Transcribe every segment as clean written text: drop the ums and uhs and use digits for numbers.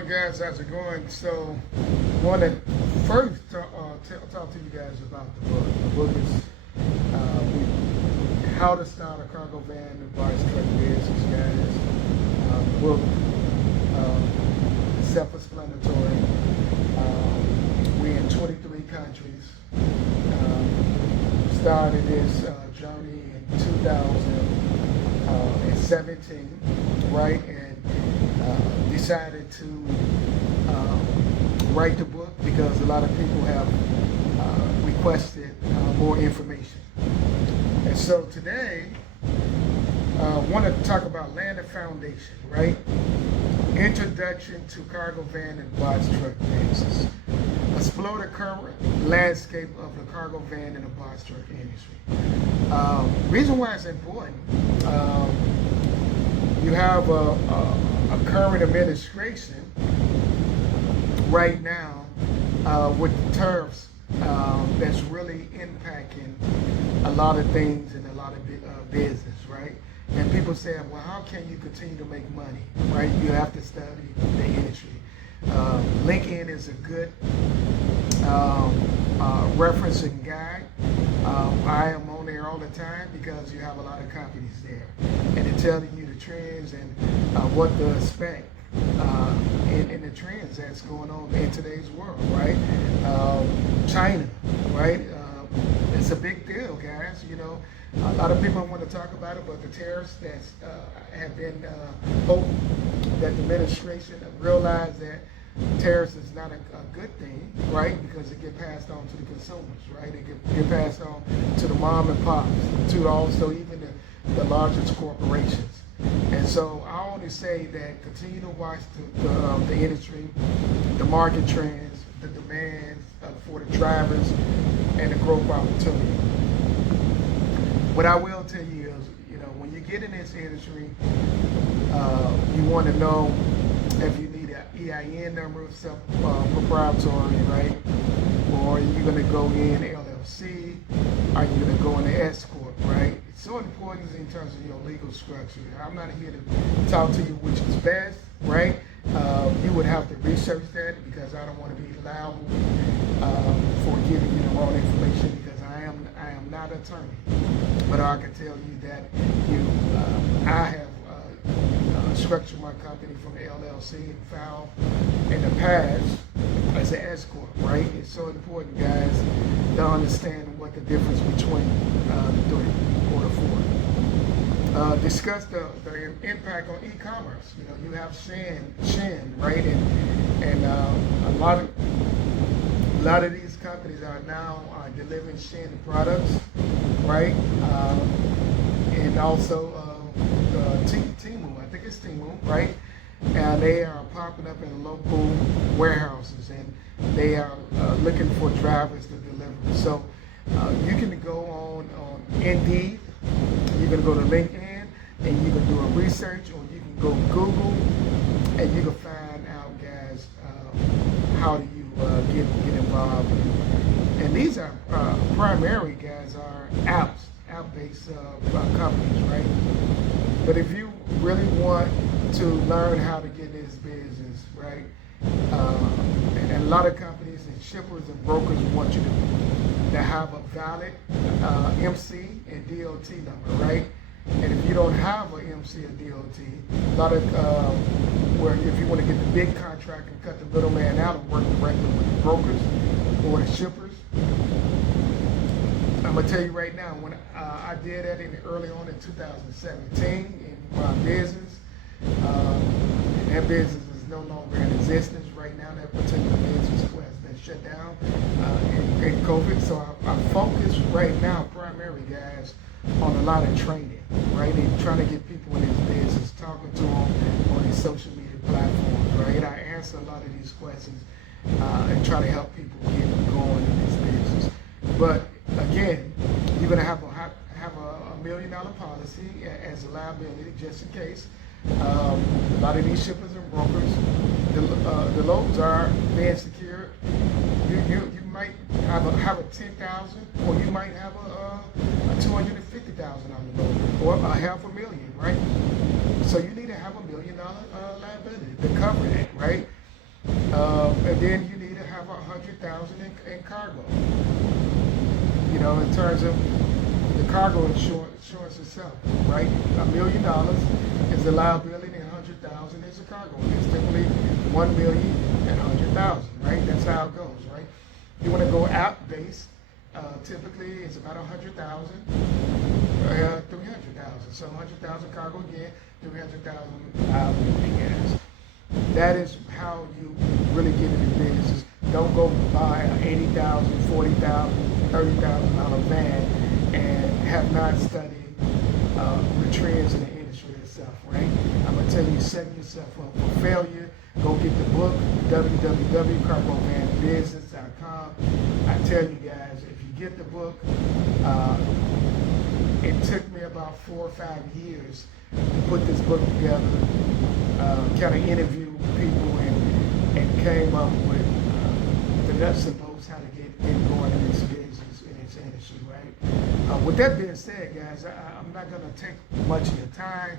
going, guys? How's it going? So, I want to first talk to you guys about the book. The book is How to Start a Cargo Van and Box Truck Business, guys. The book is self-explanatory. We're in 23 countries. Started this journey in 2017, right? And decided to write the book because a lot of people have requested more information. And so today, I want to talk about laying the foundation, right? Introduction to cargo van and box truck business. Explore the current landscape of the cargo van and the box truck industry. Reason why it's important, you have a current administration right now with the tariffs that's really impacting a lot of things and a lot of business, right? And people say, well, how can you continue to make money, right? You have to study the industry. LinkedIn is a good referencing guide. I am on there all the time because you have a lot of companies there, and it's telling you the trends and what to expect in the trends that's going on in today's world, right? China, right? It's a big deal, guys. You know, a lot of people want to talk about it, but the tariffs that have been hoped that the administration realized that tariffs is not a good thing, right? Because it get passed on to the consumers, right? It get passed on to the mom and pops, to also even the largest corporations. And so I only say that continue to watch the industry, the market trends, the demands for the drivers, and the growth opportunity. What I will tell you is, you know, when you get in this industry, you want to know if you need an EIN number, self-proprietary, right? Or are you going to go in LLC? Are you going to go in the S Corp, right? It's so important in terms of your legal structure. I'm not here to talk to you which is best, right? You would have to research that because I don't want to be liable for giving you the wrong information because I am not an attorney. But I can tell you that I have structured my company from the LLC and filed in the past as an S Corp, right? It's so important, guys, to understand what the difference between the three or the four. Discuss the impact on e-commerce. You know, you have Shin, right? And a lot of these companies are now delivering Shin products, right? And also Timu, I think it's Timu, right? And they are popping up in local warehouses, and they are looking for drivers to deliver. So you can go on Indeed, you can go to LinkedIn, and you can do a research, or you can go Google, and you can find out, guys, how do you get involved. And these are primary, guys, are app-based companies, right? But if you really want to learn how to get in this business, right? And a lot of companies and shippers and brokers want you to have a valid MC and DOT number, right? And if you don't have an MC or DOT, a lot of where if you want to get the big contract and cut the middleman out and work directly with the brokers or the shippers, I'm gonna tell you right now, when I did that early on in 2017 in my business, that business is no longer in existence right now. That particular business has been shut down in COVID. So I focus right now, primarily, guys, on a lot of training, right? And trying to get people in this business, talking to them on these social media platforms, right? I answer a lot of these questions and try to help people get going in this business. But again, you're going to have a $1 million policy as a liability just in case. A lot of these shippers and brokers, the loads are being secured. You might have a 10,000, or you might have a $250,000 load, or a $500,000, right? So you need to have $1 million liability to cover that, right? And then you need to have 100,000 in cargo. You know, in terms of the cargo insurance itself, right? $1 million is the liability, and 100,000 is the cargo. It's typically 1 million and 100,000, right? That's how it goes, right? You want to go app based. Typically, it's about 100,000, 300,000. So 100,000 cargo again, 300,000 liability gas. That is how you really get into business. Don't go buy an $80,000, $40,000, $30,000 van and have not studied the trends in the industry itself, right? I'm gonna tell you, setting yourself up for failure. Go get the book, www.cargovanbusiness.com. I tell you guys, if you get the book, it took me about 4 or 5 years to put this book together, kind of interview people and came up with the nuts and bolts how to get going in this business, in this industry, right? With that being said, guys, I'm not going to take much of your time.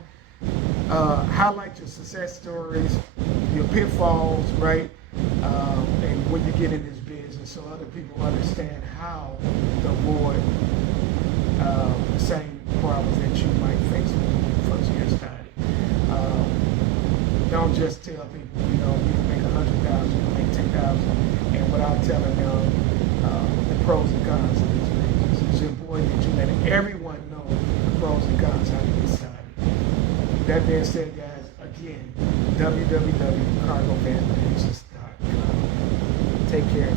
Highlight your success stories, your pitfalls, right? And when you get in this business, so other people understand how to avoid the same problems that you might face when you first get started. Don't just tell people, you know, you can make 100,000, you can make 10,000, and without telling them the pros and cons of this business. It's important that you let everyone know the pros and cons how to get started. That being said, guys, again, www.cargovanbusiness.com. Take care.